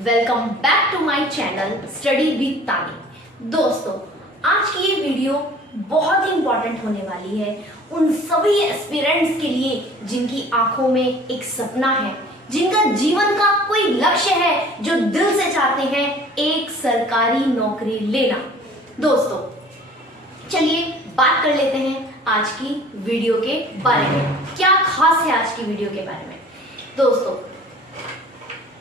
Welcome back to my channel study with Tani. दोस्तों, आज की ये वीडियो बहुत ही इंपॉर्टेंट होने वाली है उन सभी एस्पिरेंट्स के लिए जिनकी आंखों में एक सपना है, जिनका जीवन का कोई लक्ष्य है, जो दिल से चाहते हैं एक सरकारी नौकरी लेना। दोस्तों, चलिए बात कर लेते हैं आज की वीडियो के बारे में। क्या खास है आज की वीडियो के बारे में? दोस्तों,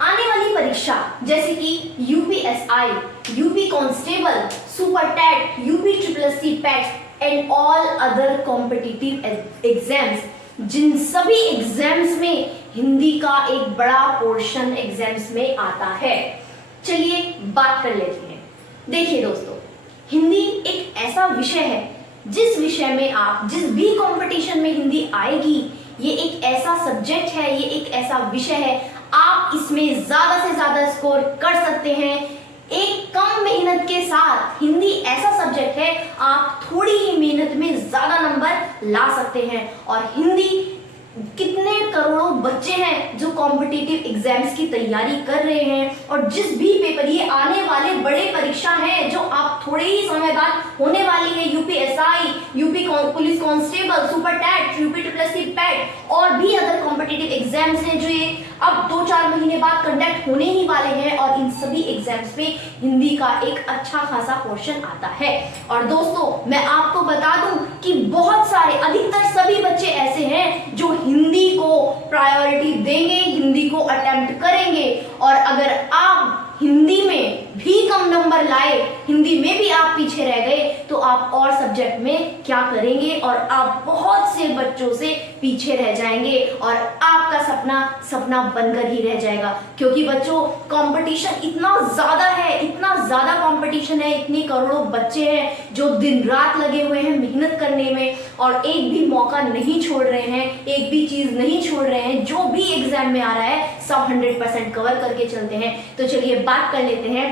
आने वाली परीक्षा जैसे कि UPSI, UP constable, super TET, UP triple SC PET and all other competitive exams, जिन सभी एग्जाम्स में हिंदी का एक बड़ा पोर्शन एग्जाम्स में आता है। चलिए बात कर लेते हैं। देखिए दोस्तों, हिंदी एक ऐसा विषय है जिस विषय में आप जिस भी कंपटीशन में हिंदी आएगी, ये एक ऐसा सब्जेक्ट है, ये एक ऐसा विषय है, आप इसमें ज्यादा से ज्यादा स्कोर कर सकते हैं। एक कम मेहनत के साथ हिंदी ऐसा सब्जेक्ट है, आप थोड़ी ही मेहनत में ज्यादा नंबर ला सकते हैं। और हिंदी कितने करोड़ों बच्चे हैं जो कॉम्पिटिटिव एग्जाम्स की तैयारी कर रहे हैं, और जिस भी पेपर, ये आने वाले बड़े परीक्षा हैं जो आप थोड़े ही समय बाद होने वाली है, UPSI, UP police constable, super TET, UP triple SC PET और भी अदर कॉम्पिटिटिव एग्जाम्स हैं जो ये अब 2-4 महीने बाद कंडक्ट होने ही वाले हैं। और इन सभी एग्जाम्स में हिंदी का एक अच्छा खासा पोर्शन आता है। और दोस्तों, मैं आपको बता दूं कि बहुत सारे, अधिकतर सभी बच्चे ऐसे हैं जो हिंदी को प्रायोरिटी देंगे, हिंदी को अटेम्प्ट करेंगे। और अगर आप हिंदी में भी कम नंबर लाए, हिंदी में भी आप पीछे रह गए, तो आप और सब्जेक्ट में क्या करेंगे, और आप बहुत से बच्चों से पीछे रह जाएंगे और आपका सपना बनकर ही रह जाएगा। क्योंकि बच्चों, कंपटीशन इतना ज्यादा है, इतना ज्यादा कंपटीशन है, इतने करोड़ों बच्चे हैं जो दिन रात लगे हुए हैं मेहनत करने में, और एक भी मौका नहीं छोड़ रहे हैं, एक भी चीज नहीं छोड़ रहे हैं। जो भी एग्जाम में आ रहा है सब 100% कवर करके चलते हैं। तो चलिए बात कर लेते हैं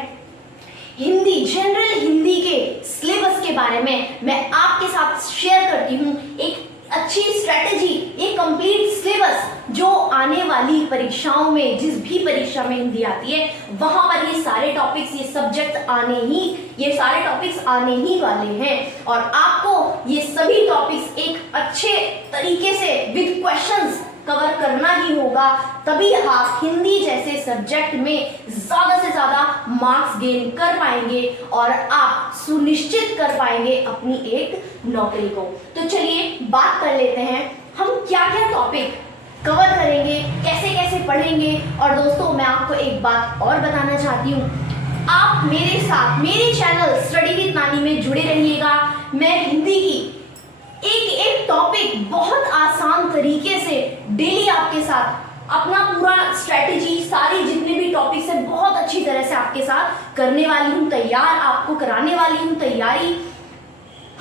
हिंदी, जनरल हिंदी के सिलेबस के बारे में। मैं आपके साथ शेयर करती हूँ एक अच्छी स्ट्रेटेजी, एक कंप्लीट सिलेबस जो आने वाली परीक्षाओं में, जिस भी परीक्षा में हिंदी आती है, वहां पर ये सारे टॉपिक्स, ये सब्जेक्ट ये सारे टॉपिक्स आने ही वाले हैं। और आपको ये सभी टॉपिक्स एक अच्छे तरीके से विद क्वेश्चंस कवर करना ही होगा, तभी आप हिंदी जैसे सब्जेक्ट में ज्यादा से ज्यादा मार्क्स गेन कर पाएंगे और आप सुनिश्चित कर पाएंगे अपनी एक नौकरी को। तो चलिए बात कर लेते हैं हम क्या क्या टॉपिक कवर करेंगे, कैसे कैसे पढ़ेंगे। और दोस्तों, मैं आपको एक बात और बताना चाहती हूँ, आप मेरे साथ मेरे चैनल स्टडी विद नानी में जुड़े रहिएगा। मैं हिंदी की एक टॉपिक बहुत आसान तरीके से डेली आपके साथ अपना पूरा स्ट्रेटेजी, सारी जितने भी टॉपिक्स हैं, बहुत अच्छी तरह से आपके साथ करने वाली हूँ तैयार, आपको कराने वाली हूँ तैयारी।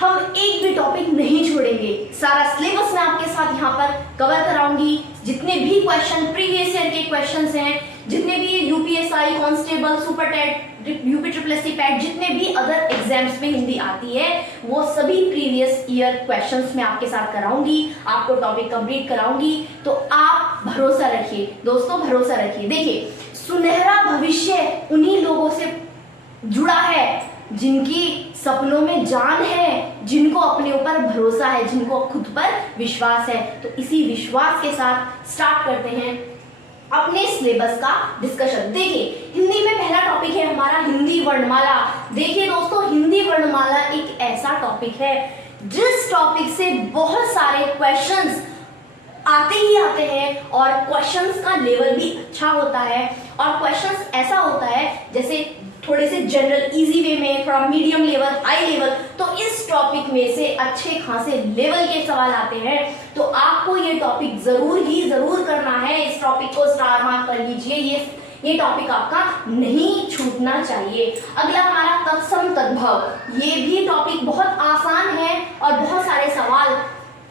हम एक भी टॉपिक नहीं छोड़ेंगे, सारा सिलेबस मैं आपके साथ यहाँ पर कवर कराऊंगी। जितने भी क्वेश्चन, प्रीवियस ईयर के क्वेश्चंस हैं, जितने भी UPSI, constable, super TET, UP triple SC PET, जितने भी अदर एग्जाम्स में हिंदी आती है, वो सभी प्रीवियस ईयर क्वेश्चंस मैं आपके साथ कराऊंगी, आपको टॉपिक कंप्लीट कराऊंगी। तो आप भरोसा रखिए दोस्तों, भरोसा रखिए। देखिए, सुनहरा भविष्य उन्हीं लोगों से जुड़ा है जिनकी सपनों में जान है, जिनको अपने ऊपर भरोसा है, जिनको खुद पर विश्वास है। तो इसी विश्वास के साथ स्टार्ट करते हैं अपने सिलेबस का डिस्कशन। देखिए, हिंदी में पहला टॉपिक है हमारा हिंदी वर्णमाला। देखिए दोस्तों, हिंदी वर्णमाला एक ऐसा टॉपिक है जिस टॉपिक से बहुत सारे क्वेश्चंस आते ही आते हैं, और क्वेश्चंस का लेवल भी अच्छा होता है। और क्वेश्चंस ऐसा होता है जैसे थोड़े से जनरल इजी वे में, थोड़ा मीडियम लेवल, हाई लेवल। तो इस टॉपिक में से अच्छे खासे लेवल के सवाल आते हैं। तो आपको ये टॉपिक जरूर करना है। इस टॉपिक को स्टार मार्क कर लीजिए, ये टॉपिक आपका नहीं छूटना चाहिए। अगला हमारा तत्सम तद्भव। ये भी टॉपिक बहुत आसान है और बहुत सारे सवाल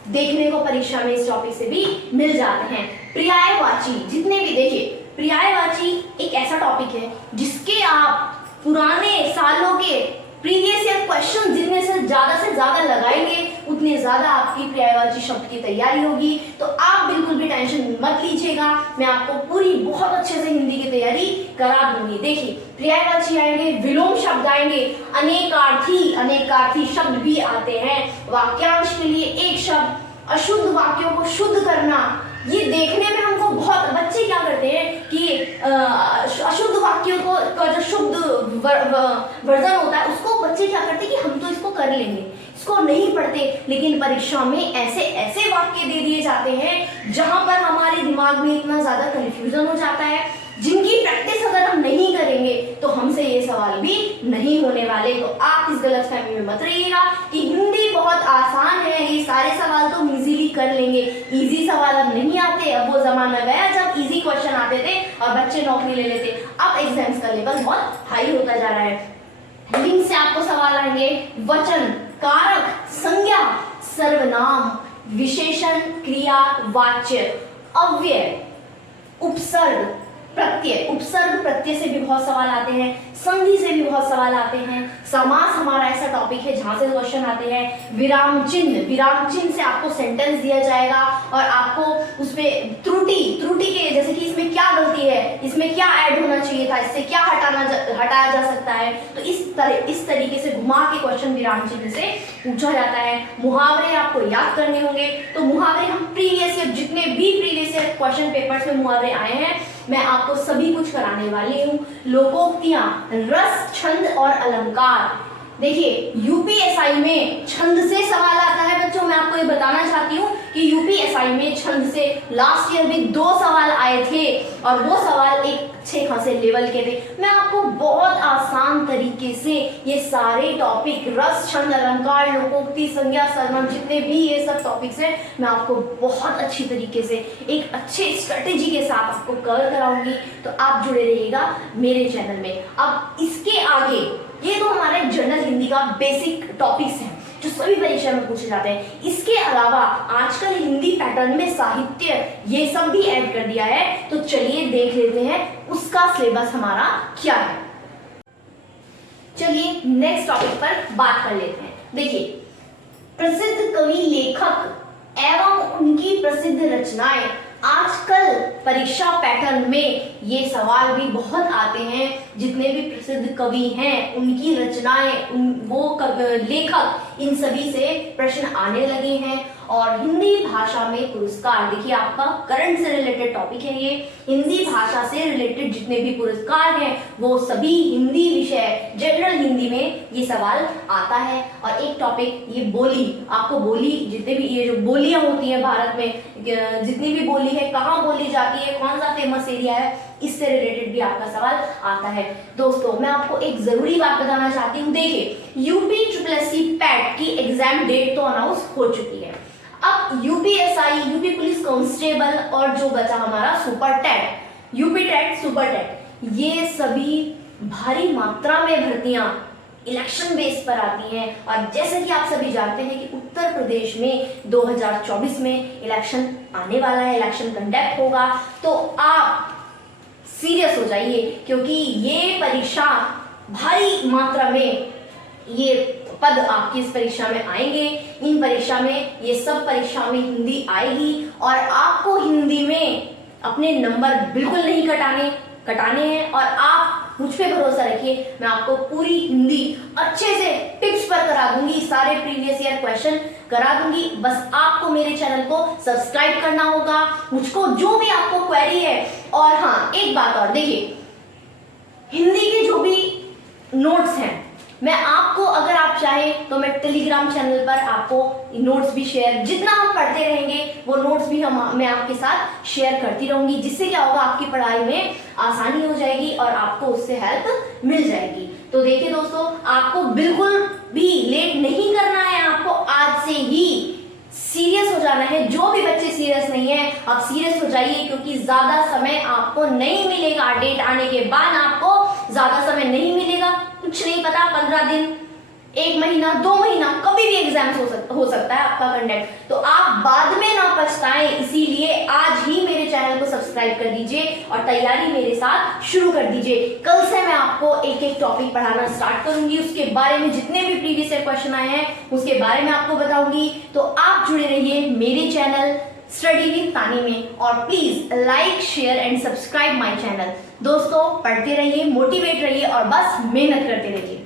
देखने को परीक्षा में इस टॉपिक से भी मिल जाते हैं। पर्यायवाची, जितने भी, देखिए, पर्यायवाची एक ऐसा टॉपिक है जिसके आप पुराने सालों के प्रीवियस ईयर क्वेश्चन जितने से ज्यादा लगाएंगे, उतने ज्यादा आपकी पर्यायवाची शब्द की तैयारी होगी, तो आप बिल्कुल भी टेंशन मत लीजिएगा, मैं आपको पूरी बहुत अच्छे से हिंदी की तैयारी करा दूंगी। देखिए पर्यायवाची आएंगे, विलोम शब्द आएंगे, अनेकार्थी शब्द भी आते हैं, वाक्यांश के लिए एक शब्द, अशुद्ध वाक्यों को शुद्ध करना। ये देखने में हमको बहुत, बच्चे क्या करते हैं कि अशुद्ध वाक्यों को का जो शुद्ध वर्जन होता है उसको बच्चे क्या करते हैं कि हम तो इसको कर लेंगे, इसको नहीं पढ़ते, लेकिन परीक्षा में ऐसे ऐसे वाक्य दे दिए जाते हैं जहां पर हमारे दिमाग में इतना ज्यादा कंफ्यूजन हो जाता है, जिनकी प्रैक्टिस अगर हम नहीं करेंगे तो हमसे ये सवाल भी नहीं होने वाले। तो आप इस गलतफहमी में मत रहिएगा कि हिंदी बहुत आसान है, ये सारे सवाल तो हम इजीली कर लेंगे। इजी सवाल अब नहीं आते, अब वो जमाना गया जब इजी क्वेश्चन आते थे और बच्चे नौकरी ले लेते। अब एग्जाम्स का लेवल बहुत हाई होता जा रहा है। लिंग से आपको सवाल आएंगे, वचन, कारक, संज्ञा, सर्वनाम, विशेषण, क्रिया, वाच्य, अव्यय, उपसर्ग, प्रत्यय। उपसर्ग प्रत्यय से भी बहुत सवाल आते हैं, संधि से भी बहुत सवाल आते हैं। समास हमारा ऐसा टॉपिक है जहां से क्वेश्चन आते हैं। विराम चिन्ह से आपको सेंटेंस दिया जाएगा और आपको उसमें त्रुटि के, जैसे कि इसमें क्या गलती है, इसमें क्या ऐड होना चाहिए था, इससे क्या हटाया जा सकता है, तो इस तरीके से घुमा के क्वेश्चन विराम चिन्ह से पूछा जाता है। मुहावरे आपको याद करने होंगे, तो मुहावरे हम प्रीवियस ईयर जितने भी प्रीवियस ईयर क्वेश्चन पेपर्स में मुहावरे आए हैं मैं आपको सभी कुछ कराने वाली हूँ। लोकोक्तियां, रस, छंद और अलंकार। देखिए यूपीएसआई में छंद से सवाल आता है बच्चों, मैं आपको ये बताना चाहती हूँ कि यूपीएसआई में छंद से लास्ट ईयर भी 2 सवाल आए थे और वो सवाल एक अच्छे खासे लेवल के थे। मैं आपको बहुत आसान तरीके से ये सारे टॉपिक, रस, छंद, अलंकार, लोकोक्ति, संज्ञा, सर्वनाम, जितने भी ये सब टॉपिक्स हैं मैं आपको बहुत अच्छी तरीके से एक अच्छे स्ट्रेटेजी के साथ आपको कवर कराऊंगी। तो आप जुड़े रहिएगा मेरे चैनल में। अब इसके आगे ये तो हमारे जनरल हिंदी का बेसिक टॉपिक्स हैं जो सभी परीक्षा में पूछे जाते हैं। इसके अलावा आजकल हिंदी पैटर्न में साहित्य ये सब भी ऐड कर दिया है, तो चलिए देख लेते हैं उसका सिलेबस हमारा क्या है। चलिए नेक्स्ट टॉपिक पर बात कर लेते हैं। देखिए प्रसिद्ध कवि, लेखक एवं उनकी प्रसिद्ध रचनाएं। आजकल परीक्षा पैटर्न में ये सवाल भी बहुत आते हैं, जितने भी प्रसिद्ध कवि हैं उनकी रचनाएं, लेखक, इन सभी से प्रश्न आने लगे हैं। और हिंदी भाषा में पुरस्कार, देखिए आपका करंट से रिलेटेड टॉपिक है ये। हिंदी भाषा से रिलेटेड जितने भी पुरस्कार हैं वो सभी हिंदी विषय, जनरल हिंदी में ये सवाल आता है। और एक टॉपिक ये बोली, आपको बोली, जितने भी ये जो बोलियां होती हैं भारत में, जितनी भी बोली है, कहाँ बोली जाती है, कौन सा फेमस एरिया है, इससे रिलेटेड भी आपका सवाल आता है। दोस्तों मैं आपको एक जरूरी बात बताना चाहती हूँ। देखिए यूपी पैट की एग्जाम डेट तो अनाउंस हो चुकी है। अब यूपीएसआई, यूपी पुलिस कांस्टेबल और जो बचा हमारा super TET, UP TET, super TET, ये सभी भारी मात्रा में भर्तियां इलेक्शन बेस पर आती हैं। और जैसे कि आप सभी जानते हैं कि उत्तर प्रदेश में 2024 में इलेक्शन आने वाला है, इलेक्शन कंडक्ट होगा। तो आप सीरियस हो जाइए, क्योंकि ये परीक्षा भारी मात्रा में, ये पद आपकी इस परीक्षा में आएंगे। इन परीक्षा में, ये सब परीक्षा में हिंदी आएगी और आपको हिंदी में अपने नंबर बिल्कुल नहीं कटाने हैं। और आप मुझ पे भरोसा रखिए, मैं आपको पूरी हिंदी अच्छे से टिप्स पर करा दूंगी, सारे प्रीवियस ईयर क्वेश्चन करा दूंगी। बस आपको मेरे चैनल को सब्सक्राइब करना होगा, मुझको जो भी आपको क्वेरी है। और हाँ एक बात और, देखिए हिंदी के जो भी नोट्स हैं, मैं आपको, अगर आप चाहें तो मैं टेलीग्राम चैनल पर आपको नोट्स भी शेयर, जितना हम पढ़ते रहेंगे वो नोट्स भी मैं आपके साथ शेयर करती रहूंगी, जिससे क्या होगा, आपकी पढ़ाई में आसानी हो जाएगी और आपको उससे हेल्प मिल जाएगी। तो देखिए दोस्तों, आपको बिल्कुल भी लेट नहीं करना है, आपको आज से ही सीरियस हो जाना है। जो भी बच्चे सीरियस नहीं है, आप सीरियस हो जाइए, क्योंकि ज्यादा समय आपको नहीं मिलेगा। डेट आने के बाद आपको ज्यादा समय नहीं मिलेगा, कुछ नहीं पता, 15 दिन, 1 महीना 2 महीना कभी भी एग्जाम हो सकता है आपका कंडक्ट। तो आप बाद में ना पछताएं, इसीलिए आज ही मेरे चैनल को सब्सक्राइब कर दीजिए और तैयारी मेरे साथ शुरू कर दीजिए। कल से मैं आपको एक एक टॉपिक पढ़ाना स्टार्ट करूंगी, उसके बारे में जितने भी प्रीवियस ईयर क्वेश्चन आए हैं उसके बारे में आपको बताऊंगी। तो आप जुड़े रहिए मेरे चैनल स्टडी विद तानी में और please like share and subscribe my channel. दोस्तों पढ़ते रहिए, मोटिवेट रहिए और बस मेहनत करते रहिए।